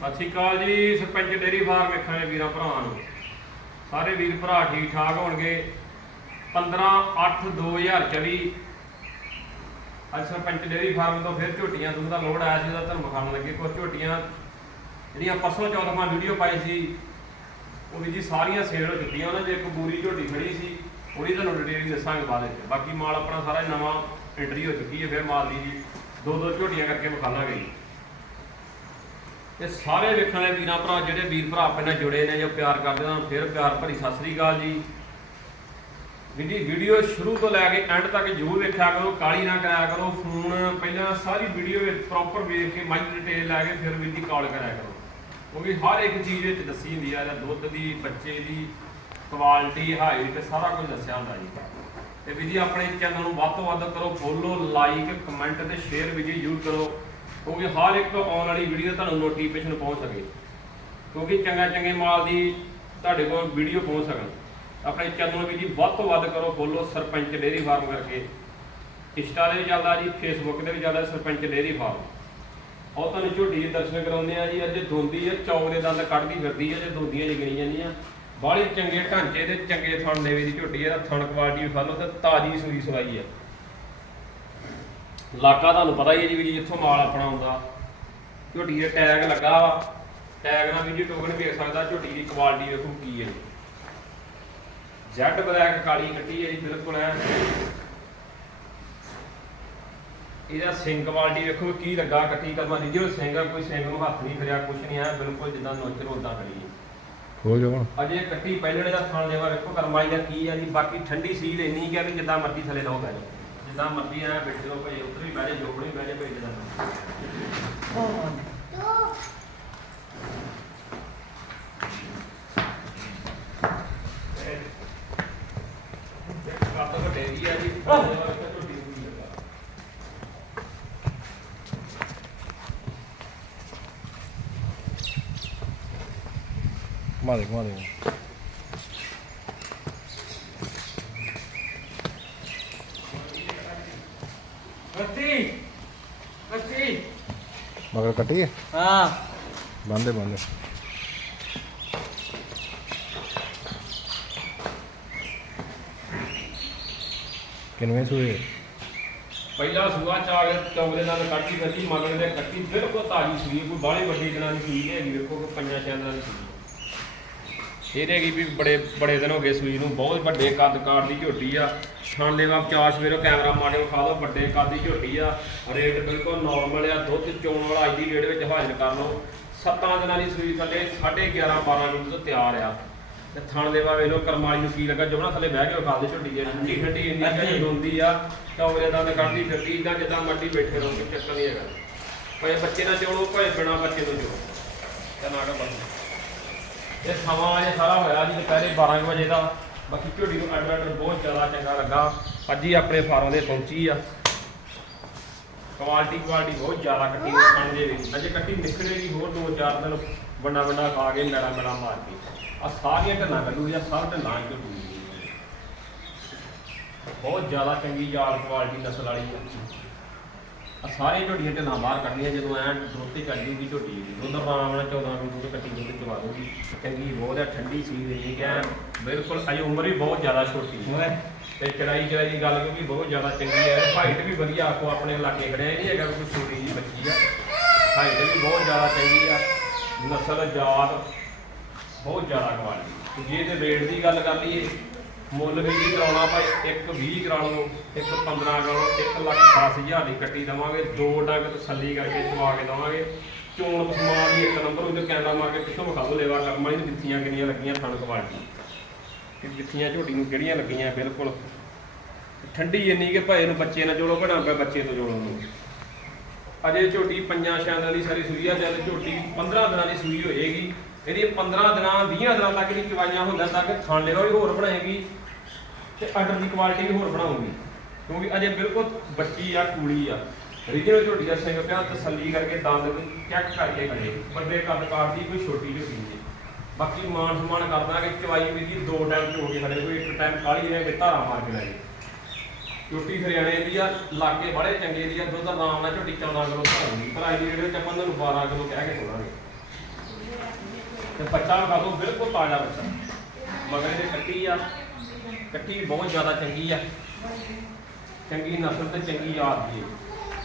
ਸਤਿ ਸ਼੍ਰੀ ਅਕਾਲ ਜੀ, sarpanch dairy farm ਵੇਖਣ ਵਾਲੇ ਵੀਰਾਂ ਭਰਾਵਾਂ ਨੂੰ। ਸਾਰੇ ਵੀਰ ਭਰਾ ਠੀਕ ਠਾਕ ਹੋਣਗੇ 15 8 2024 ਅੱਜ ਸਰਪੰਚ ਡੇਰੀ ਫਾਰਮ ਤੋਂ ਫਿਰ ਝੋਟੀਆਂ ਦੁੱਧ ਦਾ ਲੋਡ ਆਇਆ ਸੀ, ਉਹਦਾ ਤੁਹਾਨੂੰ ਵਿਖਾਉਣ ਲੱਗੇ। ਕੁਝ ਝੋਟੀਆਂ ਜਿਹੜੀਆਂ ਪਰਸੋਂ ਚੌਥ ਮੈਂ ਵੀਡੀਓ ਪਾਈ ਸੀ, ਉਹ ਵੀ ਜੀ ਸਾਰੀਆਂ ਸੇਲ ਹੋ ਚੁੱਕੀਆਂ। ਉਹਨਾਂ 'ਚ ਇੱਕ ਬੂਰੀ ਝੋਟੀ ਖੜੀ ਸੀ, ਉਹਦੀ ਤੁਹਾਨੂੰ ਡਿਟੇਲ ਦੱਸਾਂਗੇ ਬਾਅਦ ਵਿੱਚ। ਬਾਕੀ ਮਾਲ ਆਪਣਾ ਸਾਰਾ ਨਵਾਂ ਐਂਟਰੀ ਹੋ ਚੁੱਕੀ ਹੈ, ਫਿਰ ਮਾਲ ਦੀ ਜੀ ਦੋ ਦੋ ਝੋਟੀਆਂ ਕਰਕੇ ਵਿਖਾਵਾਂਗੇ ਜੀ। ਤੇ ਸਾਰੇ ਵੇਖਣ ਵਾਲੇ ਵੀਰਾਂ ਭਰਾ, ਜਿਹੜੇ ਵੀਰ ਭਰਾ ਆਪਣੇ ਨਾਲ ਜੁੜੇ ਨੇ ਜੋ ਪਿਆਰ ਕਰਦੇ ਉਹਨਾਂ ਨੂੰ ਫਿਰ ਪਿਆਰ ਭਰੀ ਸਤਿ ਸ੍ਰੀ ਅਕਾਲ ਜੀ। ਵੀ ਜੀ ਵੀਡੀਓ ਸ਼ੁਰੂ ਤੋਂ ਲੈ ਕੇ ਐਂਡ ਤੱਕ ਜ਼ਰੂਰ ਵੇਖਿਆ ਕਰੋ ਕਾਲੀ ਨਾ ਕਰਾਇਆ ਕਰੋ। ਫੋਨ ਪਹਿਲਾਂ ਸਾਰੀ ਵੀਡੀਓ ਵਿੱਚ ਪ੍ਰੋਪਰ ਵੇਖ ਕੇ ਮਾਈ ਡਿਟੇਲ ਲੈ ਕੇ ਫਿਰ ਵੀ ਦੀ ਕਾਲ ਕਰਾਇਆ ਕਰੋ। ਕਿਉਂਕਿ ਹਰ ਇੱਕ ਚੀਜ਼ ਵਿੱਚ ਦੱਸੀ ਹੁੰਦੀ ਆ, ਇਹਦਾ ਦੁੱਧ ਦੀ, ਬੱਚੇ ਦੀ ਕੁਆਲਿਟੀ ਹਾਈਟ ਸਾਰਾ ਕੁਝ ਦੱਸਿਆ ਹੁੰਦਾ ਜੀ। ਤੇ ਵੀਰ ਜੀ ਆਪਣੇ ਚੈਨਲ ਨੂੰ ਵੱਧ ਤੋਂ ਵੱਧ ਕਰੋ ਫੋਲੋ ਲਾਈਕ ਕਮੈਂਟ ਤੇ ਸ਼ੇਅਰ ਵੀ ਜੀ ਜ਼ਰੂਰ ਕਰੋ। ਕਿਉਂਕਿ ਹਰ ਇੱਕ ਆਉਣ ਵਾਲੀ ਵੀਡੀਓ ਤੁਹਾਨੂੰ ਨੋਟੀਫਿਕੇਸ਼ਨ ਪਹੁੰਚ ਸਕੇ। ਕਿਉਂਕਿ ਚੰਗਾ ਚੰਗੇ ਮਾਲ ਦੀ ਤੁਹਾਡੇ ਕੋਲ ਵੀਡੀਓ ਪਹੁੰਚ ਸਕਣ। ਆਪਣੇ ਚੈਨਲ ਵੀ ਜੀ ਵੱਧ ਤੋਂ ਵੱਧ ਕਰੋ ਫੋਲੋ ਸਰਪੰਚ ਡੇਰੀ ਫਾਰਮ ਕਰਕੇ। ਇੰਸਟਾ ਤੇ ਵੀ ਚੱਲਦਾ ਜੀ ਫੇਸਬੁੱਕ ਤੇ ਵੀ ਚੱਲਦਾ ਸਰਪੰਚ ਡੇਰੀ ਫਾਰਮ। ਉਹ ਤੁਹਾਨੂੰ ਝੋਟੀ ਦੇ ਦਰਸ਼ਨ ਕਰਾਉਂਦੇ ਆ ਜੀ, ਅੱਜ ਦੋਂਦੀ ਹੈ, ਚੌਕ ਦੇ ਦੰਦ ਕੱਢਦੀ ਫਿਰਦੀ ਹੈ ਜੇ ਦੋਂਦੀਆਂ ਜੀ ਗਣੀ ਜਾਂਦੀਆਂ। ਬਾਹਲੀ ਚੰਗੇ ਢਾਂਚੇ ਦੇ ਚੰਗੇ ਥਣ ਦੇਵੇ ਦੀ ਝੋਟੀ ਇਹਦਾ ਥਣ ਕੁਆਲਿਟੀ ਵੀ ਫਾਲੋ ਤੇ ਤਾਜੀ ਸੂਈ ਸਵਾਈ ਹੈ। ਇਲਾਕਾ ਤੁਹਾਨੂੰ ਪਤਾ ਹੀ ਹੈ ਜੀ ਵੀ ਜਿੱਥੋਂ ਮਾਲ ਆਪਣਾ ਆਉਂਦਾ। ਝੋਟੀ ਦੇ ਟੈਗ ਲੱਗਾ ਵਾ। ਟੈਗ ਨਾਲ ਵੀ ਜੀ ਟੋਕਨ ਵੇਖ ਸਕਦਾ ਝੋਟੀ ਦੀ ਕੁਆਲਿਟੀ ਵੇਖੋ ਕੀ ਹੈ ਜੀ। ਜੈਡ ਬਲੈਕ ਕਾਲੀ ਕੱਟੀ ਹੈ ਜੀ ਬਿਲਕੁਲ ਐ ਇਹਦਾ ਸਿੰਘ ਕੁਆਲਿਟੀ ਵੇਖੋ ਕੀ ਲੱਗਾ ਕੱਟੀ ਕਰਮਾ ਦੀ ਜਿਹੜਾ ਆ ਕੋਈ ਸਿੰਘ ਨੂੰ ਹੱਥ ਨਹੀਂ ਫੜਿਆ ਕੁਛ ਨਹੀਂ ਆ ਬਿਲਕੁਲ ਜਿੱਦਾਂ ਨੋਚਰ ਉਦਾਂ ਖੜੀ ਹੈ ਖੋਲ ਜਾਓ ਹੁਣ। ਅਜੇ ਕੱਟੀ ਪਹਿਲੜੇ ਦਾ ਥਾਣ ਦੇਵਾ ਵੇਖੋ ਕਰਮਾਈ ਦਾ ਕੀ ਆ ਜੀ ਬਾਕੀ ਠੰਡੀ ਸੀਲ ਇੰਨੀ ਕਿ ਆ ਵੀ ਜਿੱਦਾਂ ਮਰਜ਼ੀ ਥੱਲੇ ਰਹੋ ਬੈਠੋ ਜਿੱਦਾਂ ਮਰਜ਼ੀ ਆ ਬੈਠੇ ਰਹੋ ਭਾਈ, ਉੱਧਰ ਵੀ ਬਹਿ ਜਾ ਜੋਗਣੀ ਬਹਿ ਜਾ ਭਾਈ ਜਿੱਦਾਂ ਕੱਦ ਵੱਡੇ ਦੀ ਆ ਜੀ ਥਾਣ ਦੇਵਾ ਵੇਖੋ ਝੋਟੀ ਨੂੰ ਘੁਮਾ ਦੇ ਘੁਮਾ ਦੇ ਕੱਟੀ ਕੱਟੀ ਕੱਟੀ ਹੈ। ਹਾਂ ਬੰਦੇ ਬੰਦੇ ਕਿੰਨਵੇਂ ਸੂਏ? ਪਹਿਲਾ ਸੂਆ ਚਾਗ ਚੌਗਲੇ ਨਾਲ ਕੱਟੀ ਫਿਰਦੀ ਮਗਰ ਦੇ ਕੱਟੀ ਬਿਲਕੁਲ ਤਾਜੀ ਸੂਈ ਕੋਈ ਬਾਹਲੀ ਵੱਡੀ ਦਿਨਾਂ ਦੀ ਸੂਈ ਨਹੀਂ ਹੈਗੀ ਵੇਖੋ ਕਿ ਪੰਜਾਂ ਦਿਨਾਂ ਦੀ ਸੂਈ। ਇਹਦੇ ਕੀ ਵੀ ਬੜੇ ਬੜੇ ਦਿਨ ਹੋ ਗਏ ਸੂਈ ਨੂੰ ਬਹੁਤ ਵੱਡੇ ਕੱਦ ਕਾਰ ਦੀ ਝੋਟੀ ਆ। ਛਾਣ ਦੇਵਾ ਚਾਸ਼ ਮੇਰੋ ਕੈਮਰਾ ਮਾਰਿਓ ਖਾ ਲਓ ਵੱਡੇ ਕੱਦ ਦੀ ਝੋਟੀ ਆ। ਰੇਟ ਬਿਲਕੁਲ ਨਾਰਮਲ ਆ ਦੁੱਧ ਚੋਣ ਵਾਲਾ ਅੱਜ ਦੀ ਡੇਟ ਵਿੱਚ ਹਾਜ਼ਰ ਕਰ ਲਓ। ਸੱਤਾਂ ਦਿਨਾਂ ਦੀ ਸੂਈ ਥੱਲੇ 11.5 12 ਮਿੰਟ ਤੋਂ ਤਿਆਰ ਆ। ਤੇ ਥਣ ਦੇਵਾ ਵੇਖ ਲਓ ਕਰਮਾਲੀ ਨੂੰ ਕੀ ਲੱਗਾ ਜਮਣਾ ਥੱਲੇ ਬਹਿ ਕੇ ਵਿਖਾ ਦੇ ਝੋਟੀ ਜੇ ਠੰਡੀ ਠੰਡੀ ਇੰਨੀ ਚਾਹੀ ਹੁੰਦੀ ਆ ਚੌਰੇ ਦਾ ਕੱਢਦੀ ਫਿਰਦੀ ਇਦਾਂ ਜਿੱਦਾਂ ਮੱਡੀ ਬੈਠੇ ਰਹੋ ਕਿ ਚੱਕਰ ਨਹੀਂ ਹੈਗਾ। ਭਾਵੇਂ ਬੱਚੇ ਨਾਲ ਚੋਣੋ ਭਾਵੇਂ ਬਿਨਾ ਬੱਚੇ ਤੋਂ ਚੋਣੋ। ਤੇ ਨਾ ਕਾ ਬਸ ਇਹ ਸਮਾਂ ਅਜੇ ਸਾਰਾ ਹੋਇਆ ਜੀ, ਦੁਪਹਿਰੇ 12 ਕੁ ਵਜੇ ਦਾ। ਬਾਕੀ ਝੋਟੀ ਨੂੰ ਆਰਡਰ ਆਰਡਰ ਬਹੁਤ ਜ਼ਿਆਦਾ ਚੰਗਾ ਲੱਗਾ। ਅੱਜ ਹੀ ਆਪਣੇ ਫਾਰਮ ਦੇ ਪਹੁੰਚੀ ਆ। ਕੁਆਲਿਟੀ ਕੁਆਲਿਟੀ ਬਹੁਤ ਜ਼ਿਆਦਾ ਕੱਟੀ ਨੂੰ ਖਾਣ ਅਜੇ ਕੱਟੀ ਨਿਕਲੇਗੀ ਹੋਰ 2-4 ਦਿਨ ਵੱਡਾ ਵੱਡਾ ਖਾ ਕੇ ਮੇਰਾ ਮੇਰਾ ਮਾਰ ਕੇ। ਆ ਸਾਰੀਆਂ ਢੱਲਾਂ ਕੱਢੂਗੀ ਆ ਸਭ ਢੱਲਾਂ ਹੀ ਝੋਟੀ ਬਹੁਤ ਜ਼ਿਆਦਾ ਚੰਗੀ ਜਾਲ ਕੁਆਲਿਟੀ ਨਸਲ ਵਾਲੀ ਆ। ਆ ਸਾਰੀਆਂ ਝੋਟੀਆਂ ਢੰਨਾਂ ਬਾਹਰ ਕੱਢਣੀਆਂ ਜਦੋਂ ਐ ਦੁੱਧ ਤੇ ਕੱਢ ਜੂਗੀ ਝੋਟੀ ਦੀ। ਦੁੱਧ ਨਾਲ 14 ਨੂੰ ਦੁੱਧ ਕੱਟੀ ਦੁੱਧ ਚਵਾ ਦੂਗੀ ਚੰਗੀ ਬਹੁਤ ਹੈ ਠੰਡੀ ਸੀ ਨਹੀਂ ਕਿ ਬਿਲਕੁਲ ਅਜੇ ਉਮਰ ਵੀ ਬਹੁਤ ਜ਼ਿਆਦਾ ਛੋਟੀ ਹੈ। ਤੇ ਚੜਾਈ ਚੜਾਈ ਦੀ ਗੱਲ ਕਿਉਂਕਿ ਬਹੁਤ ਜ਼ਿਆਦਾ ਚੰਗੀ ਹੈ। ਹਾਈਟ ਵੀ ਵਧੀਆ ਆਪੋ ਆਪਣੇ ਇਲਾਕੇ ਖੜਿਆ ਨਹੀਂ ਹੈਗਾ ਕੋਈ ਛੋਟੀ ਜੀ ਬੱਚੀ ਆ। ਹਾਈਟ ਵੀ ਬਹੁਤ ਜ਼ਿਆਦਾ ਚੰਗੀ ਆ। ਨਸਲ ਜਾਤ ਬਹੁਤ ਜ਼ਿਆਦਾ ਕੁਆਲਿਟੀ ਜੇ ਇਹਦੇ ਰੇਟ ਦੀ ਗੱਲ ਕਰ ਲਈਏ ਮੁੱਲ ਵੀ ਜੀ ਕਰਾਉਣਾ ਭਾਈ, ਇੱਕ 20 ਕਰਾ ਲਓ, ਇੱਕ 15 ਕਰਾ ਲਓ 1 ਲੱਖ 10 ਹਜ਼ਾਰ ਦੀ ਕੱਟੀ ਦਵਾਂਗੇ, ਦੋ ਡੰਗ ਤਸੱਲੀ ਕਰਕੇ ਦਵਾ ਕੇ ਦਵਾਂਗੇ। ਚੋਣ ਸਮਾਨ ਵੀ ਇੱਕ ਨੰਬਰ ਉਹਦੇ ਕੈਮਰਾ ਮਾਰ ਕੇ ਪਿੱਛੋਂ ਵਿਖਾ ਦੋ ਲੇਵਾ ਕਰਮ ਵਾਲੀ ਨੂੰ ਜਿੱਥੀਆਂ ਕਿੰਨੀਆਂ ਲੱਗੀਆਂ ਥਣ ਕੁਆਲਿਟੀ ਕਿ ਜਿੱਥੀਆਂ ਝੋਟੀ ਨੂੰ ਕਿਹੜੀਆਂ ਲੱਗੀਆਂ, ਬਿਲਕੁਲ। ਠੰਡੀ ਇੰਨੀ ਕਿ ਭਾਈ ਨੂੰ ਬੱਚੇ ਨਾਲ ਜੋੜੋ ਬਣਾ ਪਿਆ ਬੱਚੇ ਤੋਂ ਜੋੜੋ ਨੂੰ ਅਜੇ ਝੋਟੀ ਪੰਜਾਂ ਛਿਆਂ ਦਿਨਾਂ ਦੀ ਸਾਰੀ ਸੂਈ ਆ, ਜਦ ਝੋਟੀ 15 ਦਿਨਾਂ ਦੀ ਸੂਈ ਹੋਏਗੀ, ਇਹਦੀ 15 ਦਿਨਾਂ 20 ਦਿਨਾਂ ਤੱਕ ਦੀ ਚਵਾਈਆਂ ਹੁੰਦਿਆਂ ਤੱਕ ਥਣ ਲੈਵਾ ਵੀ ਹੋਰ ਬਣਾਏਗੀ। ਤੇ ਆਰਡਰ ਦੀ ਕੁਆਲਿਟੀ ਵੀ ਹੋਰ ਬਣਾਉਂਗੀ। ਕਿਉਂਕਿ ਅਜੇ ਬਿਲਕੁਲ ਬੱਚੀ ਆ, ਕੂੜੀ ਆ। ਰੀਜਨਲ ਝੋਟੀ ਦਾ ਸਿੰਘ ਪਿਆ, ਤਸੱਲੀ ਕਰਕੇ ਦੰਦ ਵੀ ਚੈੱਕ ਕਰਕੇ ਖੜੇ ਵੱਡੇ ਕੱਦ ਕਾਰ ਦੀ ਕੋਈ ਛੋਟੀ ਝੋਟੀ ਨਹੀਂ ਬਾਕੀ ਮਾਨ ਸਨਮਾਨ ਕਰਦਾ ਕਿ ਚਵਾਈ ਵੀ ਦੀ ਦੋ ਟਾਈਮ ਚ ਹੋ ਗਈ ਸਾਡੇ ਕੋਈ ਇੱਕ ਟਾਈਮ ਕਾਲੀ ਨੇ ਕਿ ਧਾਰਾ ਮਾਰ ਕੇ ਲੈ ਗਏ ਝੋਟੀ ਹਰਿਆਣੇ ਦੀ ਆ, ਲਾਗੇ ਬੜੇ ਚੰਗੇ ਦੀ ਆ, ਦੁੱਧ ਆਰਾਮ ਨਾਲ ਝੋਟੀ 14 ਕਿਲੋ ਭਰਾਉਂਗੀ ਭਰਾਈ ਦੀ ਜਿਹੜੇ ਵਿੱਚ ਆਪਾਂ ਤੁਹਾਨੂੰ 12 ਕਿਲੋ ਕਹਿ ਕੇ ਖੋਲਾਂਗੇ। ਬੱਚਾ ਵਿਖਾ ਦਿਓ ਬਿਲਕੁਲ ਤਾਜ਼ਾ ਬੱਚਾ। ਮਗਰ ਇਹਦੇ ਕੱਟੀ ਆ। ਕੱਟੀ ਬਹੁਤ ਜ਼ਿਆਦਾ ਚੰਗੀ ਆ। ਚੰਗੀ ਨਸਲ ਤੇ ਚੰਗੀ ਆਦ ਦੀ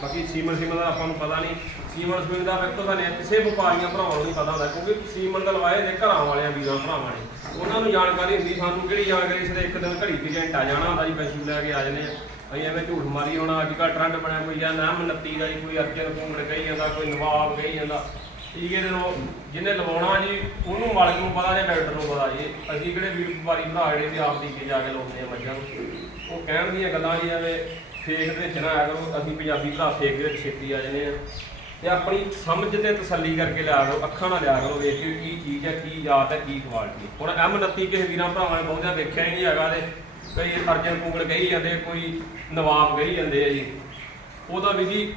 ਬਾਕੀ ਸੀਮਨ ਸੀਮਨ ਦਾ ਆਪਾਂ ਨੂੰ ਪਤਾ ਨਹੀਂ। ਸੀਮਨ ਸਮਿੰਗ ਦਾ ਵੇਖੋ ਤਾਂ ਨਹੀਂ, ਕਿਸੇ ਵਪਾਰੀਆਂ ਭਰਾਵਾਂ ਨੂੰ ਨਹੀਂ ਪਤਾ ਹੁੰਦਾ, ਕਿਉਂਕਿ ਸੀਮਨ ਦਾ ਲਵਾਏ ਨੇ ਘਰਾਂ ਵਾਲਿਆਂ, ਵੀਰਾਂ ਭਰਾਵਾਂ ਨੇ। ਉਹਨਾਂ ਨੂੰ ਜਾਣਕਾਰੀ ਹੁੰਦੀ, ਸਾਨੂੰ ਕਿਹੜੀ ਜਾਣਕਾਰੀ ਸਿਰੇ ਇੱਕ ਦਿਨ ਘੜੀ ਤੇ ਘੰਟਾ ਜਾਣਾ ਹੁੰਦਾ ਜੀ, ਪਸ਼ੂ ਲੈ ਕੇ ਆ ਜਾਂਦੇ ਆ। ਅਸੀਂ ਐਵੇਂ ਝੂਠ ਮਾਰੀ ਹੋਣਾ ਅੱਜ ਕੱਲ੍ਹ ਟ੍ਰੈਂਡ ਬਣਿਆ ਕੋਈ ਜਾਂ ਨਾਮ 29 ਦਾ ਜੀ, ਕੋਈ ਅਰਜਨ ਕੁੰਗੜ ਕਹੀ ਜਾਂਦਾ, ਕੋਈ ਨਵਾਬ ਕਹੀ ਜਾਂਦਾ। ਟੀਕੇ ਦੇ ਜਦੋਂ ਜਿਹਨੇ ਲਵਾਉਣਾ ਜੀ ਉਹਨੂੰ ਮਾਲਕ ਨੂੰ ਪਤਾ ਜਾਂ ਡਾਕਟਰ ਨੂੰ ਪਤਾ ਜੀ। ਅਸੀਂ ਕਿਹੜੇ ਵੀਰ ਵਪਾਰੀ ਭਰਾ ਜਿਹੜੇ ਵੀ ਆਪ ਟੀਕੇ ਜਾ ਕੇ ਲਾਉਂਦੇ ਆ ਮੱਝਾਂ ਨੂੰ। ਉਹ ਕਹਿਣ ਦੀਆਂ ਗੱਲਾਂ ਜੀ ਐਵੇਂ ਫੇਕ ਦੇ ਵਿੱਚ ਨਾ ਆਇਆ ਕਰੋ, ਅਸੀਂ ਪੰਜਾਬੀ ਭਰਾ ਫੇਕ ਦੇ ਛੇਤੀ ਆ ਜਾਂਦੇ ਆ। ਤੇ ਆਪਣੀ ਸਮਝ ਤੇ ਤਸੱਲੀ ਕਰਕੇ ਲਿਆ ਕਰੋ, ਅੱਖਾਂ ਨਾਲ ਲਿਆ ਕਰੋ, ਵੇਖ ਕੇ ਕੀ ਚੀਜ਼ ਹੈ, ਕੀ ਜਾਤ ਹੈ, ਕੀ ਕੁਆਲਿਟੀ ਹੁਣ M29 ਕਿਸੇ ਵੀਰਾਂ ਭਰਾਵਾਂ ਨੇ ਬਹੁਤਿਆਂ ਵੇਖਿਆ ਹੀ ਨਹੀਂ ਹੈਗਾ ਤੇ ਕਈ ਅਰਜਨ ਕੁੰਗੜ ਕਹੀ ਜਾਂਦੇ, ਕੋਈ ਨਵਾਬ ਕਹੀ ਜਾਂਦੇ ਆ ਜੀ। ਉਹਦਾ ਵੀ ਜੀ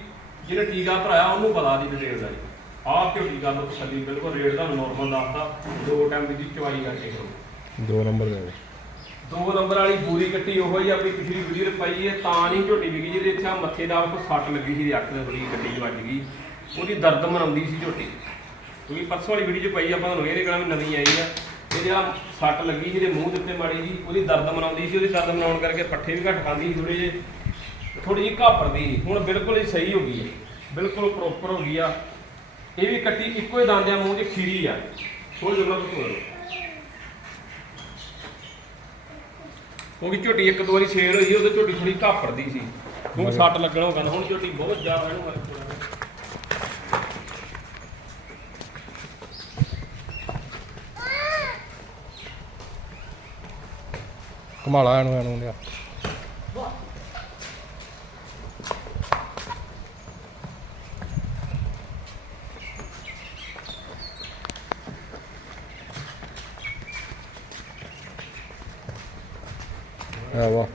ਜਿਹੜਾ ਟੀਕਾ ਭਰਾਇਆ, ਉਹਨੂੰ ਪਤਾ ਦੀ ਡਿਟੇਲ ਦਾ ਜੀ। ਆਪ ਕਿਉਂ ਟੀਕਾ ਨੂੰ ਤਸੱਲੀ ਬਿਲਕੁਲ ਰੇਟ ਦਾ ਨਾਰਮਲ ਦੱਸਦਾ ਦੋ ਟਾਈਮ ਦੀ ਚਵਾਈ ਕਰਕੇ ਕਰੋ। ਦੋ ਨੰਬਰ ਦੇ। ਦੋ ਨੰਬਰ ਵਾਲੀ ਪੂਰੀ ਕੱਟੀ ਉਹੋ ਹੀ ਆਪਣੀ ਪਿਛਲੀ ਵੀਡੀਓ ਪਾਈ ਹੈ ਤਾਂ ਨਹੀਂ ਝੋਟੀ ਵਿਕੀ ਜਿਹਦੇ ਇੱਥੇ ਆਹ ਮੱਥੇ ਦਾ ਕੋ ਸੱਟ ਲੱਗੀ ਸੀ ਅੱਖ ਦੇ ਕੱਟੀ ਚ ਵੱਜ ਗਈ। ਉਹਦੀ ਦਰਦ ਮਨਾਉਂਦੀ ਸੀ ਝੋਟੀ। ਕਿਉਂਕਿ ਪਰਸੋਂ ਵਾਲੀ ਵੀਡੀਓ ਚ ਪਾਈ ਆਪਾਂ ਤੁਹਾਨੂੰ ਇਹ ਨਹੀਂ ਕਹਿਣਾ ਵੀ ਨਵੀਂ ਆਈ ਆ। ਇਹਦੇ ਆ ਸੱਟ ਲੱਗੀ ਤੇ ਮੂੰਹ ਦੇ ਉੱਤੇ ਮਾੜੀ ਜੀ ਉਹਦੀ ਦਰਦ ਮਨਾਉਂਦੀ ਸੀ ਉਹਦੀ ਦਰਦ ਮਨਾਉਣ ਕਰਕੇ ਪੱਠੇ ਵੀ ਘੱਟ ਖਾਂਦੀ ਸੀ ਥੋੜੇ ਜਿਹੇ ਥੋੜੀ ਜਿਹੀ ਘਾਪਰਦੀ ਹੁਣ ਬਿਲਕੁਲ ਹੀ ਸਹੀ ਹੋ ਗਈ ਹੈ ਬਿਲਕੁਲ ਪ੍ਰੋਪਰ ਹੋ ਗਈ ਆ। ਇਹ ਵੀ ਕੱਟੀ ਇੱਕੋ ਹੀ ਦੰਦ ਆ ਮੂੰਹ 'ਚ ਖੀਰੀ ਆ। ਥੋੜੀ ਜਿਹੀ ਉਹਨਾਂ ਤੋਂ ਕਿਉਂਕਿ ਝੋਟੀ ਇੱਕ ਦੋ ਵਾਰੀ ਸੇਲ ਹੋਈ ਉਹਦੇ ਝੋਟੀ ਥੋੜੀ ਘਾਪਰਦੀ ਸੀ। ਹੁਣ ਸੱਟ ਲੱਗਣਾ ਹੋ ਕਹਿੰਦਾ ਹੁਣ ਝੋਟੀ ਬਹੁਤ ਜ਼ਿਆਦਾ ਇਹਨੂੰ ਫ਼ਰਕ ਪਿਆ ਘੁਮਾਲਾ ਇਹਨੂੰ ਇਹਨੂੰ ਲਿਆ। ਵਾ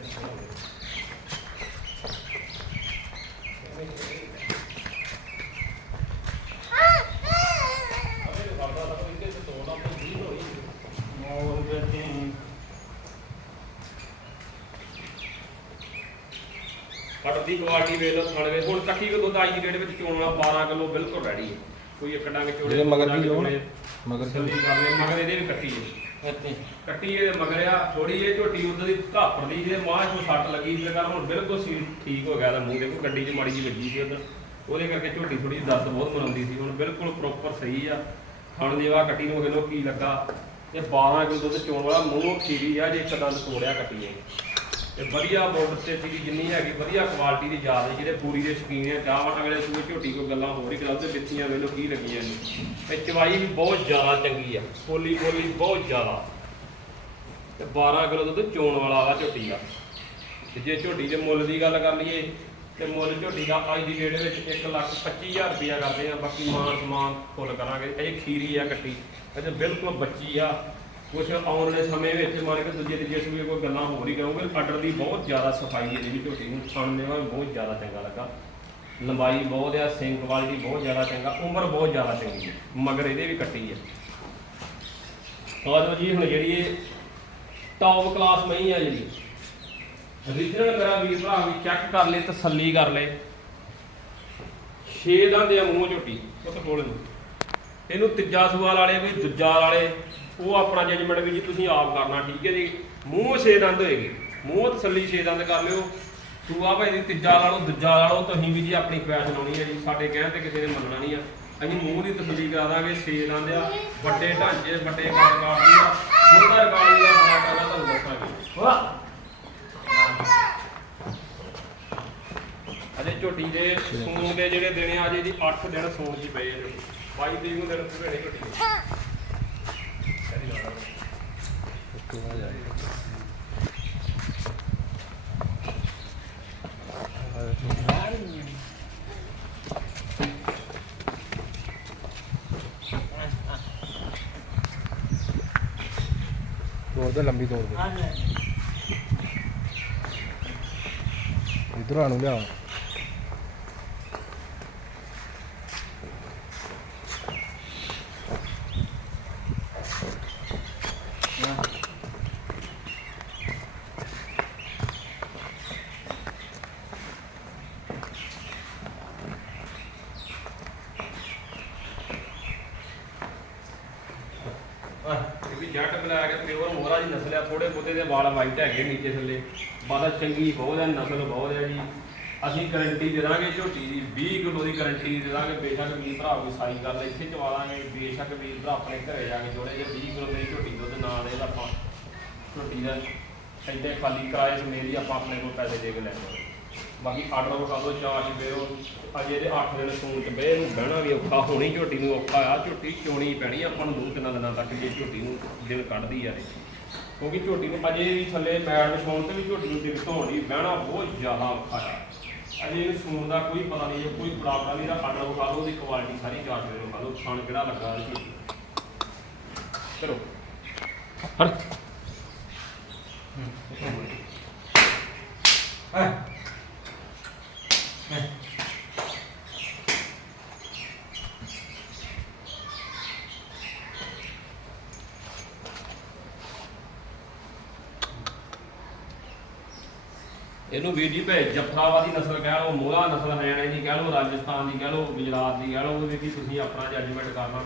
ਫੜ ਦੀ ਕੁਆਲਿਟੀ ਵੇਖ ਲਓ ਥਣ ਵੇਖ ਹੁਣ ਕੱਟੀ ਕੋ ਦੁੱਧ ਆਈ ਦੀ ਰੇਟ ਵਿੱਚ ਚੋਣ ਵਾਲਾ 12 ਕਿਲੋ ਬਿਲਕੁਲ ਰੈਡੀ ਹੈ ਕੋਈ ਇੱਕ ਡੰਗ ਚੋੜੇ ਮਗਰ ਕੀ ਲੋੜ? ਮਗਰ ਸੱਲੀ ਕਰ ਲੈ ਮਗਰ ਇਹਦੇ ਵੀ ਕੱਟੀ ਹੈ। ਇੱਥੇ। ਕੱਟੀ ਇਹਦੇ ਮਗਰ ਥੋੜੀ ਜਿਹੀ ਝੋਟੀ ਉਦੋਂ ਦੀ ਘਾਪਰ ਦੀ ਜਿਹਦੇ ਮਾਂ ਚੋਂ ਸੱਟ ਲੱਗੀ, ਜਿਹਦੇ ਕਾਰਨ ਹੁਣ ਬਿਲਕੁਲ ਸੀ ਠੀਕ ਹੋ ਗਿਆ ਤਾਂ ਮੂੰਹ। ਦੇਖੋ ਗੱਡੀ 'ਚ ਮਾੜੀ ਜਿਹੀ ਵੱਜੀ ਸੀ ਉਧਰ। ਉਹਦੇ ਕਰਕੇ ਝੋਟੀ ਥੋੜੀ ਜਿਹੀ ਦਰਦ ਬਹੁਤ ਮਨਾਉਂਦੀ ਸੀ। ਹੁਣ ਬਿਲਕੁਲ ਪ੍ਰੋਪਰ ਸਹੀ ਆ। ਥਣ ਦੇਵਾ ਕੱਟੀ ਨੂੰ ਕਿਲੋ ਕੀ ਲੱਗਾ। ਤੇ 12 ਕਿਲੋ ਦੁੱਧ ਚੋਣ ਵਾਲਾ ਮੂੰਹ, ਖੀਰੀ ਆ, ਜੇ ਇੱਕ ਦੰਦ ਤੋੜਿਆ ਕੱਟੀ ਨੇ। ਤੇ ਵਧੀਆ ਬਾਰਡਰ ਤੇ ਸੀਗੀ ਜਿੰਨੀ ਹੈਗੀ, ਵਧੀਆ ਕੁਆਲਿਟੀ ਦੀ ਯਾਦ ਹੈ, ਜਿਹੜੇ ਪੂਰੀ ਦੇ ਸ਼ੌਕੀਨ ਆ ਚਾਹ ਅਗਲੇ ਸੂਏ ਝੋਟੀ ਕੋਈ ਗੱਲਾਂ ਹੋਰ ਹੀ ਕਰਾਉਂਦੇ, ਵਿੱਚੀਆਂ ਵੇਲੋ ਕੀ ਲੱਗੀਆਂ ਨੇ। ਤੇ ਚਵਾਈ ਵੀ ਬਹੁਤ ਜ਼ਿਆਦਾ ਚੰਗੀ ਆ ਪੋਲੀ ਪੋਲੀ ਬਹੁਤ ਜ਼ਿਆਦਾ। ਤੇ 12 ਕਿਲੋ ਦੁੱਧ ਚੋਣ ਵਾਲਾ ਵਾ ਝੋਟੀ ਦਾ। ਤੇ ਜੇ ਝੋਟੀ ਦੇ ਮੁੱਲ ਦੀ ਗੱਲ ਕਰ ਲਈਏ, ਤੇ ਮੁੱਲ ਝੋਟੀ ਦਾ ਅੱਜ ਦੀ ਡੇਟ ਵਿੱਚ 1 ਲੱਖ 25000 ਰੁਪਇਆ ਕਰਦੇ ਆ, ਬਾਕੀ ਮਾਨ ਸਮਾਨ ਫੁੱਲ ਕਰਾਂਗੇ। ਇਹ ਖੀਰੀ ਆ ਕੱਟੀ ਅਜੇ ਬਿਲਕੁਲ ਬੱਚੀ ਆ। ਕੁਛ ਆਉਣ ਵਾਲੇ ਸਮੇਂ ਵਿੱਚ ਮੰਨ ਕੇ ਦੂਜੇ ਤੀਜੇ ਸੂਏ ਕੋਈ ਗੱਲਾਂ ਹੋਰ ਹੀ ਕਰੋਗੇ। ਆਰਡਰ ਦੀ ਬਹੁਤ ਜ਼ਿਆਦਾ ਸਫ਼ਾਈ ਹੈ ਜਿਹੜੀ ਝੋਟੀ ਨੂੰ। ਖਾਣ ਦੇਵਾ ਬਹੁਤ ਜ਼ਿਆਦਾ ਚੰਗਾ ਲੱਗਾ। ਲੰਬਾਈ ਬਹੁਤ ਆ ਸਿੰਗ ਕੁਆਲਿਟੀ ਬਹੁਤ ਜ਼ਿਆਦਾ ਚੰਗਾ, ਉਮਰ ਬਹੁਤ ਜ਼ਿਆਦਾ ਚੰਗੀ ਹੈ, ਮਗਰ ਇਹਦੇ ਵੀ ਕੱਟੀ ਹੈ। ਆਜੋ ਜੀ, ਹੁਣ ਜਿਹੜੀ ਇਹ ਟੌਪ ਕਲਾਸ ਮਹੀਂ ਆ ਜਿਹੜੀ। ਰੀਜਨਲ ਮੇਰਾ ਵੀਰ ਭਰਾ ਵੀ ਚੈੱਕ ਕਰ ਲੈ ਤਸੱਲੀ ਕਰ ਲੈ। ਛੇ ਦੰਦ ਆ ਮੂੰਹ ਝੋਟੀ ਉਹ ਤਾਂ ਕੋਲ ਨਹੀਂ ਇਹਨੂੰ ਤੀਜਾ ਸਵਾਲ ਵਾਲੇ ਵੀ, ਦੂਜਾ ਵਾਲੇ, ਉਹ ਆਪਣਾ ਜਜਮੈਂਟ ਵੀ ਜੀ ਤੁਸੀਂ ਆਪ ਕਰਨਾ, ਠੀਕ ਹੈ ਜੀ। ਮੂੰਹ ਛੇ ਦੰਦ ਹੋਏਗੀ। ਮੂੰਹ ਤਸੱਲੀ ਛੇ ਦੰਦ ਕਰ ਲਿਓ। ਤੂੰ ਭਾਈ ਦੀ ਤੀਜਾ ਲਾ ਲਓ, ਦੂਜਾ ਲਾ ਲਓ ਤੁਸੀਂ ਵੀ ਜੀ ਆਪਣੀ ਖੁਆਇਸ਼ ਲਾਉਣੀ ਹੈ ਜੀ। ਸਾਡੇ ਕਹਿਣ ਤੇ ਕਿਸੇ ਨੇ ਮੰਨਣਾ ਨਹੀਂ ਆ। ਅਸੀਂ ਮੂੰਹ ਦੀ ਤਸੱਲੀ ਕਰਾ ਦਾਂਗੇ, ਛੇ ਦੰਦ ਆ, ਵੱਡੇ ਢਾਂਚੇ, ਵੱਡੇ ਕਾਰਡ ਕਾਰਡ ਆ। ਛੋਟਾ ਕਾਰਡ ਦਾ ਬੜਾ ਕਾਰਡ ਤੁਹਾਨੂੰ ਦੱਸਾਂਗੇ। ਵਾਹ ਅਜੇ ਝੋਟੀ ਦੇ ਸੂਣ ਦੇ ਜਿਹੜੇ ਦਿਨ ਆ ਅਜੇ ਜੀ 8 ਦਿਨ ਸੂਣ ਚ ਪਏ ਆ ਝੋਟੀ। 22 ਤਰੀਕ ਨੂੰ ਦਿਨ ਪੂਰੇ ਨੇ ਝੋਟੀ ਦੇ। ਤੋੜ ਦੇ ਲੰਬੀ ਤੋੜ ਦੇ। ਇਧਰ ਆਣੂ ਲਿਆ ਜੱਟ ਬਲੈਕ ਹੈ ਪਿਓਰ ਮੋਹਰਾ ਦੀ ਨਸਲ ਆ ਥੋੜੇ ਬੋਦੇ ਦੇ ਵਾਲ ਵਾਈਟ ਹੈਗੇ ਨੀਚੇ ਥੱਲੇ। ਬਾਦਾ ਚੰਗੀ ਬਹੁਤ ਹੈ ਨਸਲ ਬਹੁਤ ਹੈ ਜੀ। ਅਸੀਂ ਗਾਰੰਟੀ ਦੇ ਦਾਂਗੇ ਝੋਟੀ ਦੀ 20 ਕਿਲੋ ਦੀ ਗਾਰੰਟੀ ਦੇ ਦਾਂਗੇ। ਬੇਸ਼ੱਕ ਵੀਰ ਭਰਾ ਕੋਈ ਸਾਈ ਗੱਲ ਇੱਥੇ ਚਵਾ ਲਾਂਗੇ। ਬੇਸ਼ੱਕ ਵੀਰ ਭਰਾ ਆਪਣੇ ਘਰੇ ਜਾ ਕੇ ਜੋੜੇ ਜੇ 20 ਕਿਲੋ ਮੇਰੀ ਝੋਟੀ ਦੁੱਧ ਨਾ ਦੇ ਤਾਂ ਆਪਾਂ। ਝੋਟੀ ਦਾ ਇੱਥੇ ਖਾਲੀ ਕਿਰਾਏ ਸਮੇਤ ਹੀ ਆਪਾਂ ਆਪਣੇ ਕੋਲ ਪੈਸੇ ਦੇ ਕੇ ਲੈ ਜਾਵਾਂਗੇ। ਬਾਕੀ ਆਰਡਰ ਵਿਖਾ ਦਿਓ ਚਾਰਜ ਦਿਓ ਅਜੇ ਇਹਦੇ 8 ਦਿਨ ਸੂਣ ਚ ਬਹਿ ਨੂੰ ਬਹਿਣਾ ਵੀ ਔਖਾ ਹੋਣੀ ਝੋਟੀ ਨੂੰ ਔਖਾ ਆ ਝੋਟੀ ਚੋਣੀ ਪੈਣੀ ਆਪਾਂ ਨੂੰ ਦੋ ਤਿੰਨ ਦਿਨਾਂ ਤੱਕ ਜੇ ਝੋਟੀ ਨੂੰ ਦਿਨ ਕੱਢਦੀ ਆ ਇਹ ਕਿਉਂਕਿ ਝੋਟੀ ਨੂੰ ਅਜੇ ਵੀ ਥੱਲੇ ਮੈਲ ਵਿਛਾਉਣ ਤੇ ਵੀ ਝੋਟੀ ਨੂੰ ਦਿੱਕਤ ਹੋਣੀ ਬਹਿਣਾ ਬਹੁਤ ਜ਼ਿਆਦਾ ਔਖਾ ਆ। ਅਜੇ ਇਹਨੂੰ ਸੂਣ ਦਾ ਕੋਈ ਪਤਾ ਨਹੀਂ ਜੇ ਕੋਈ ਪ੍ਰਾਪਤ ਨਹੀਂ ਦਾ ਆਰਡਰ ਵਿਖਾ ਦਿਓ ਉਹਦੀ ਕੁਆਲਿਟੀ ਸਾਰੀ ਚਾਰਜ ਦੇ ਵਿਖਾ ਦਿਓ ਖਾਣ ਕਿਹੜਾ ਲੱਗਾ ਝੋਟੀ। ਚਲੋ। ਹਰ। ਇਹਨੂੰ ਵੀਰ ਜੀ ਭੇ ਜਫਰਾਬਾਦੀ ਨਸਲ ਕਹਿ ਲਓ ਮੋਲਾ ਨਸਲ ਹਰਿਆਣੇ ਦੀ ਕਹਿ ਲਓ, ਰਾਜਸਥਾਨ ਦੀ ਕਹਿ ਲਓ, ਗੁਜਰਾਤ ਦੀ ਕਹਿ ਲਓ, ਉਹਦੇ ਵਿੱਚ ਤੁਸੀਂ ਆਪਣਾ ਜੱਜਮੈਂਟ ਕਰਨਾ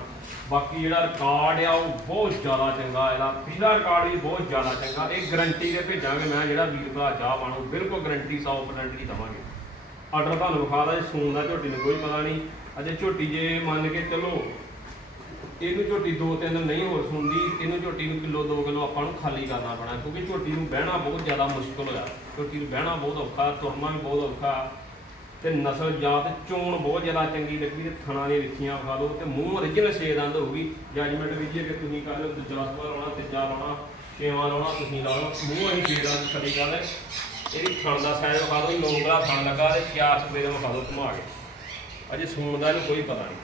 ਬਾਕੀ ਜਿਹੜਾ ਰਿਕਾਰਡ ਆ, ਉਹ ਬਹੁਤ ਜ਼ਿਆਦਾ ਚੰਗਾ, ਇਹਦਾ ਪਿਛਲਾ ਰਿਕਾਰਡ ਵੀ ਬਹੁਤ ਜ਼ਿਆਦਾ ਚੰਗਾ। ਇਹ ਗਰੰਟੀ ਦੇ ਭੇਜਾਂਗੇ ਮੈਂ, ਜਿਹੜਾ ਵੀਰ ਭਰਾ ਚਾਹ ਪਾਣੋ ਬਿਲਕੁਲ ਗਰੰਟੀ 100% ਹੀ ਦਵਾਂਗੇ। ਆਰਡਰ ਤੁਹਾਨੂੰ ਵਿਖਾ ਦਾ ਸੂਨ ਦਾ ਝੋਟੀ ਨੂੰ ਕੋਈ ਪਤਾ ਨਹੀਂ। ਅਜੇ ਝੋਟੀ ਜੇ ਮੰਨ ਕੇ ਚਲੋ ਇਹਨੂੰ ਝੋਟੀ ਦੋ ਤਿੰਨ ਨਹੀਂ ਹੋਰ ਸੁਣਦੀ ਇਹਨੂੰ ਝੋਟੀ ਨੂੰ ਕਿਲੋ 2 ਕਿਲੋ ਆਪਾਂ ਨੂੰ ਖਾਲੀ ਕਰਨਾ ਪੈਣਾ, ਕਿਉਂਕਿ ਝੋਟੀ ਨੂੰ ਬਹਿਣਾ ਬਹੁਤ ਜ਼ਿਆਦਾ ਮੁਸ਼ਕਲ ਹੋਇਆ ਝੋਟੀ ਨੂੰ ਬਹਿਣਾ ਬਹੁਤ ਔਖਾ, ਤੁਰਨਾ ਵੀ ਬਹੁਤ ਔਖਾ, ਤੇ ਨਸਲ ਜਾਤ ਚੋਣ ਬਹੁਤ ਜ਼ਿਆਦਾ ਚੰਗੀ ਲੱਗੀ ਤੇ ਥਣਾ ਦੀਆਂ ਵਿੱਖੀਆਂ ਖਾ ਲਓ, ਤੇ ਮੂੰਹ origignal ਛੇ ਦੰਦ ਹੋਊਗੀ ਜੱਜਮੈਂਟ ਵੀ ਜੀ ਕਿ ਤੁਸੀਂ ਕਰ ਲਓ ਦੂਜਾ ਸਵਾਲ ਲਾਉਣਾ, ਤੀਜਾ ਲਾਉਣਾ, ਛੇਵਾਂ ਲਾਉਣਾ, ਤੁਸੀਂ ਲਾ ਲਓ। ਮੂੰਹ ਅਸੀਂ ਛੇ ਦੰਦ ਸਰੀ ਗੱਲ ਹੈ ਇਹਦੀ ਥਣ ਦਾ ਸਾਈਜ਼ ਵਿਖਾ ਦਿਓ, ਨੌਂਗਲਾ ਥਣ ਲੱਗਾ, ਤੇ ਚਾਰ ਸਪਰੇ ਦਾ ਵਿਖਾ ਦਿਓ ਘੁਮਾ ਕੇ। ਅਜੇ ਸੂਣ ਦਾ ਇਹਨੂੰ ਕੋਈ ਪਤਾ ਨਹੀਂ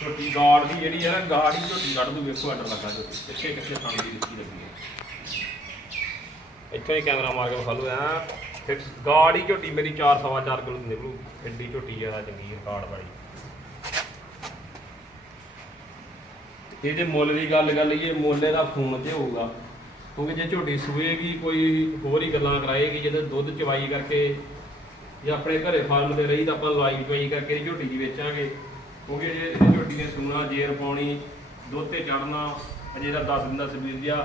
ਝੋਟੀ ਗਾੜ ਦੀ ਜਿਹੜੀ ਹੈ ਨਾ ਗਾੜ ਹੀ ਝੋਟੀ ਕੱਢ ਦੂ ਵੇਖੋ ਆਰਡਰ ਲੱਗਾ ਝੋਟੀ। ਕਿੱਥੇ ਕਿੱਥੇ ਥਾਂ ਦੀ ਦਿੱਤੀ ਲੱਗੀ ਹੈ ਇੱਥੋਂ ਹੀ ਕੈਮਰਾ ਮਾਰ ਕੇ ਵਿਖਾ ਲਓ ਫਿਰ ਗਾੜ ਹੀ ਝੋਟੀ ਮੇਰੀ 4 ਸਵਾ 4 ਕਿਲੋ ਨਿਕਲੂ। ਐਡੀ ਝੋਟੀ ਜ਼ਿਆਦਾ ਚੰਗੀ ਹੈ ਗਾੜ ਵਾਲੀ। ਇਹਦੇ ਮੁੱਲ ਦੀ ਗੱਲ ਕਰ ਲਈਏ, ਮੁੱਲੇ ਦਾ ਫੋਨ ਤੇ ਹੋਊਗਾ। ਕਿਉਂਕਿ ਜੇ ਝੋਟੀ ਸੂਏਗੀ, ਕੋਈ ਹੋਰ ਹੀ ਗੱਲਾਂ ਕਰਾਏਗੀ, ਜਿਹਦੇ ਦੁੱਧ ਚਵਾਈ ਕਰਕੇ ਜੇ ਆਪਣੇ ਘਰੇ ਫਾਰਮ ਤੇ ਰਹੀ ਤਾਂ ਆਪਾਂ ਲਾਈਵ ਚਵਾਈ ਕਰਕੇ ਝੋਟੀ ਦੀ ਵੇਚਾਂਗੇ। ਕਿਉਂਕਿ ਜੇ ਇਹ ਝੋਟੀ ਨੇ ਸੂਣਾ ਜੇਰ ਪਾਉਣੀ, ਦੁੱਧ ਤੇ ਚੜਨਾ ਅਜੇ ਦਾ 10 ਦਿਨ ਦਾ ਸਬੀਰ ਦਿਆ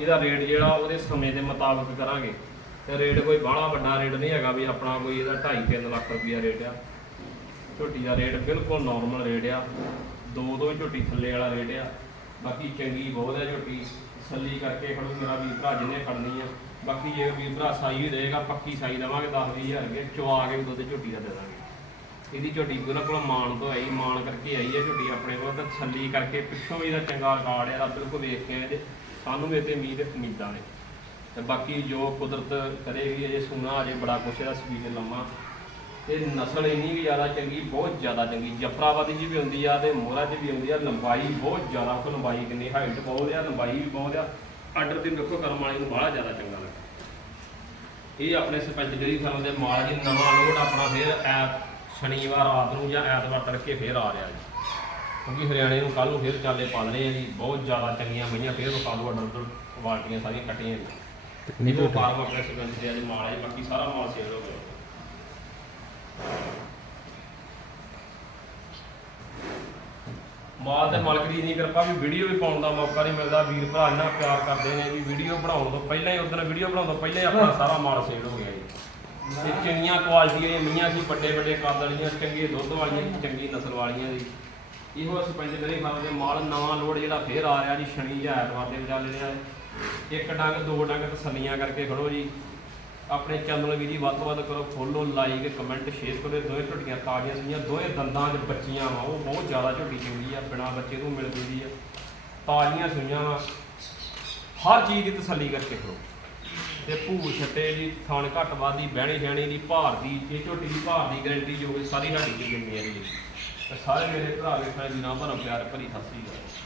ਇਹਦਾ ਰੇਟ ਜਿਹੜਾ ਉਹਦੇ ਸਮੇਂ ਦੇ ਮੁਤਾਬਕ ਕਰਾਂਗੇ। ਤੇ ਰੇਟ ਕੋਈ ਬਾਹਲਾ ਵੱਡਾ ਰੇਟ ਨਹੀਂ ਹੈਗਾ ਵੀ ਆਪਣਾ ਕੋਈ ਇਹਦਾ 2.5 3 ਲੱਖ ਰੁਪਈਆ ਰੇਟ ਆ। ਝੋਟੀ ਦਾ ਰੇਟ ਬਿਲਕੁਲ ਨਾਰਮਲ ਰੇਟ ਆ। ਦੋ ਦੋ ਝੋਟੀ ਥੱਲੇ ਵਾਲਾ ਰੇਟ ਆ। ਬਾਕੀ ਚੰਗੀ ਬਹੁਤ ਆ ਝੋਟੀ। ਤਸੱਲੀ ਕਰਕੇ ਖੜੂ, ਮੇਰਾ ਵੀਰ ਭਰਾ ਜਿਹਨੇ ਖੜਨੀ ਆ। ਬਾਕੀ ਜੇ ਵੀਰ ਭਰਾ ਸਾਈ ਰਹੇਗਾ ਪੱਕੀ ਸਾਈ ਦੇਵਾਂਗੇ 10 20000 ਰੁਪਏ ਚਵਾ ਕੇ ਵੀ ਦੁੱਧ ਝੋਟੀ ਦਾ ਦੇ ਦਾਂਗੇ। ਇਹਦੀ ਝੋਟੀ ਉਹਨਾਂ ਕੋਲ ਮਾਣ ਤੋਂ ਆਈ, ਮਾਣ ਕਰਕੇ ਆਈ ਹੈ ਝੋਟੀ ਆਪਣੇ ਕੋਲ, ਤਾਂ ਤਸੱਲੀ ਕਰਕੇ ਪਿੱਛੋਂ ਵੀ ਇਹਦਾ ਚੰਗਾ ਰਿਕਾਰਡ ਹੈ ਇਹਦਾ ਬਿਲਕੁਲ ਵੇਖ ਕੇ ਆਏ ਜੇ ਸਾਨੂੰ ਵੀ ਤੇ ਉਮੀਦ ਉਮੀਦਾਂ ਨੇ। ਤੇ ਬਾਕੀ ਜੋ ਕੁਦਰਤ ਕਰੇਗੀ, ਅਜੇ ਸੂਣਾ ਅਜੇ ਬੜਾ ਕੁਛ ਇਹਦਾ ਸਪੀਡ ਲੰਮਾ। ਤੇ ਨਸਲ ਇੰਨੀ ਵੀ ਜ਼ਿਆਦਾ ਚੰਗੀ, ਬਹੁਤ ਜ਼ਿਆਦਾ ਚੰਗੀ, ਜਫਰਾਬਾਦੀ ਜੀ ਵੀ ਹੁੰਦੀ ਆ ਤੇ ਮੋਹਰਾ ਚ ਵੀ ਹੁੰਦੀ ਆ, ਲੰਬਾਈ ਬਹੁਤ ਜ਼ਿਆਦਾ ਉਹ ਲੰਬਾਈ ਕਿੰਨੀ ਹਾਈਟ ਬਹੁਤ ਆ, ਲੰਬਾਈ ਵੀ ਬਹੁਤ ਆ ਆਰਡਰ ਦੀ ਵੇਖੋ ਕਰਮ ਵਾਲੀ ਨੂੰ ਬੜਾ ਜ਼ਿਆਦਾ ਚੰਗਾ ਲੱਗਾ ਇਹ ਆਪਣੇ ਸਰਪੰਚ ਜਿਹੜੀ ਸਾਨੂੰ ਦੇ ਮਾਲ ਜੀ ਨਵਾਂ ਲੋਡ ਆਪਣਾ ਫੇਰ ਐਤ ਸ਼ਨੀਵਾਰ ਰਾਤ ਨੂੰ ਜਾਂ ਐਤਵਾਰ ਤੜਕੇ ਫੇਰ ਆ ਰਿਹਾ ਜੀ। ਕਿਉਂਕਿ ਹਰਿਆਣੇ ਨੂੰ ਕੱਲ ਨੂੰ ਫੇਰ ਚਾਲੇ ਪਾਲਣੇ ਆ ਜੀ। ਬਹੁਤ ਜ਼ਿਆਦਾ ਚੰਗੀਆਂ ਮਈਆਂ ਫੇਰ ਵਿਖਾ ਦੋ ਆਰਡਰ ਤੋਂ ਕੁਆਲਟੀਆਂ ਸਾਰੀਆਂ ਕੱਟੀਆਂ ਜੀ। ਇਹ ਝੋਟੀ ਫਾਰਮ ਆਪਣੇ ਸਰਪੰਚ ਦੇ ਅੱਜ ਮਾਲ ਹੈ ਬਾਕੀ ਸਾਰਾ ਮਾਲ ਸੇਲ ਹੋ ਗਿਆ। ਮਾਲ ਤੇ ਮਾਲਕ ਦੀ ਨਹੀਂ ਕਿਰਪਾ ਵੀ ਵੀਡੀਓ ਵੀ ਪਾਉਣ ਦਾ ਮੌਕਾ ਨਹੀਂ ਮਿਲਦਾ। ਵੀਰ ਭਰਾ ਇੰਨਾ ਪਿਆਰ ਕਰਦੇ ਨੇ ਵੀ ਵੀਡੀਓ ਬਣਾਉਣ ਤੋਂ ਪਹਿਲਾਂ ਹੀ ਉਦੋਂ ਵੀਡੀਓ ਬਣਾਉਣ ਤੋਂ ਪਹਿਲਾਂ ਹੀ ਆਪਣਾ ਸਾਰਾ ਮਾਲ ਸੇਲ ਹੋ ਗਿਆ ਜੀ। ਤੇ ਚੰਗੀਆਂ ਕੁਆਲਿਟੀ ਦੀਆਂ ਮੀਆਂ ਸੀ, ਵੱਡੇ ਵੱਡੇ ਕੱਦ ਵਾਲੀਆਂ, ਚੰਗੇ ਦੁੱਧ ਵਾਲੀਆਂ, ਚੰਗੀ ਨਸਲ ਵਾਲੀਆਂ ਦੀ ਇਹੋ ਸਰਪੰਚ ਮੇਰੇ ਖਾਣ ਦੇ ਮਾਲ ਨਵਾਂ ਲੋਡ ਜਿਹੜਾ ਫੇਰ ਆ ਰਿਹਾ ਜੀ, ਸ਼ਨੀ ਜਾਂ ਐਤਵਾਰ ਦੇ ਵਿਚਾਲੇ ਰਿਹਾ। ਇੱਕ ਡੰਗ, ਦੋ ਡੰਗ ਤਸੱਲੀਆਂ ਕਰਕੇ ਖੜੋ ਜੀ। ਆਪਣੇ ਚੈਨਲ ਵੀ ਜੀ, ਵੱਧ ਤੋਂ ਵੱਧ ਕਰੋ, ਫੋਲੋ ਲਾਈਕ ਕਮੈਂਟ ਸ਼ੇਅਰ ਕਰੋ। ਦੋਵੇਂ ਝੋਟੀਆਂ ਤਾਜ਼ੀਆਂ ਸੀਗੀਆਂ, ਦੋਵੇਂ ਦੰਦਾਂ 'ਚ ਬੱਚੀਆਂ ਵਾ। ਉਹ ਬਹੁਤ ਜ਼ਿਆਦਾ ਝੁੱਟੀ ਚੰਗੀ ਆ, ਬਿਨਾ ਬੱਚੇ ਤੋਂ ਮਿਲ ਜਾਂਦੀ ਆ। ਤਾਜ਼ੀਆਂ ਸੁਈਆਂ ਵਾ। ਹਰ ਚੀਜ਼ ਦੀ ਤਸੱਲੀ ਕਰਕੇ ਕਰੋ। ਤੇ ਭੂ ਛੱਟੇ ਦੀ ਥਣ ਘੱਟ ਵਾਦੀ ਬਹਿਣੀ ਸਹਿਣੀ ਦੀ, ਭਾਰ ਦੀ ਇਹ ਝੋਟੀ ਦੀ ਭਾਰ ਦੀ ਗਰੰਟੀ ਜੋ ਕਿ ਸਾਰੀ ਸਾਡੀ ਦੀ ਜ਼ਿੰਮੇਵਾਰੀ ਹੈ ਤੇ ਸਾਰੇ ਮੇਰੇ ਭਰਾ ਵੇਖਣ ਦੀ ਨਾਮ ਭਰਮ ਪਿਆਰ ਭਰੀ ਸਤਿ ਸ੍ਰੀ ਅਕਾਲ।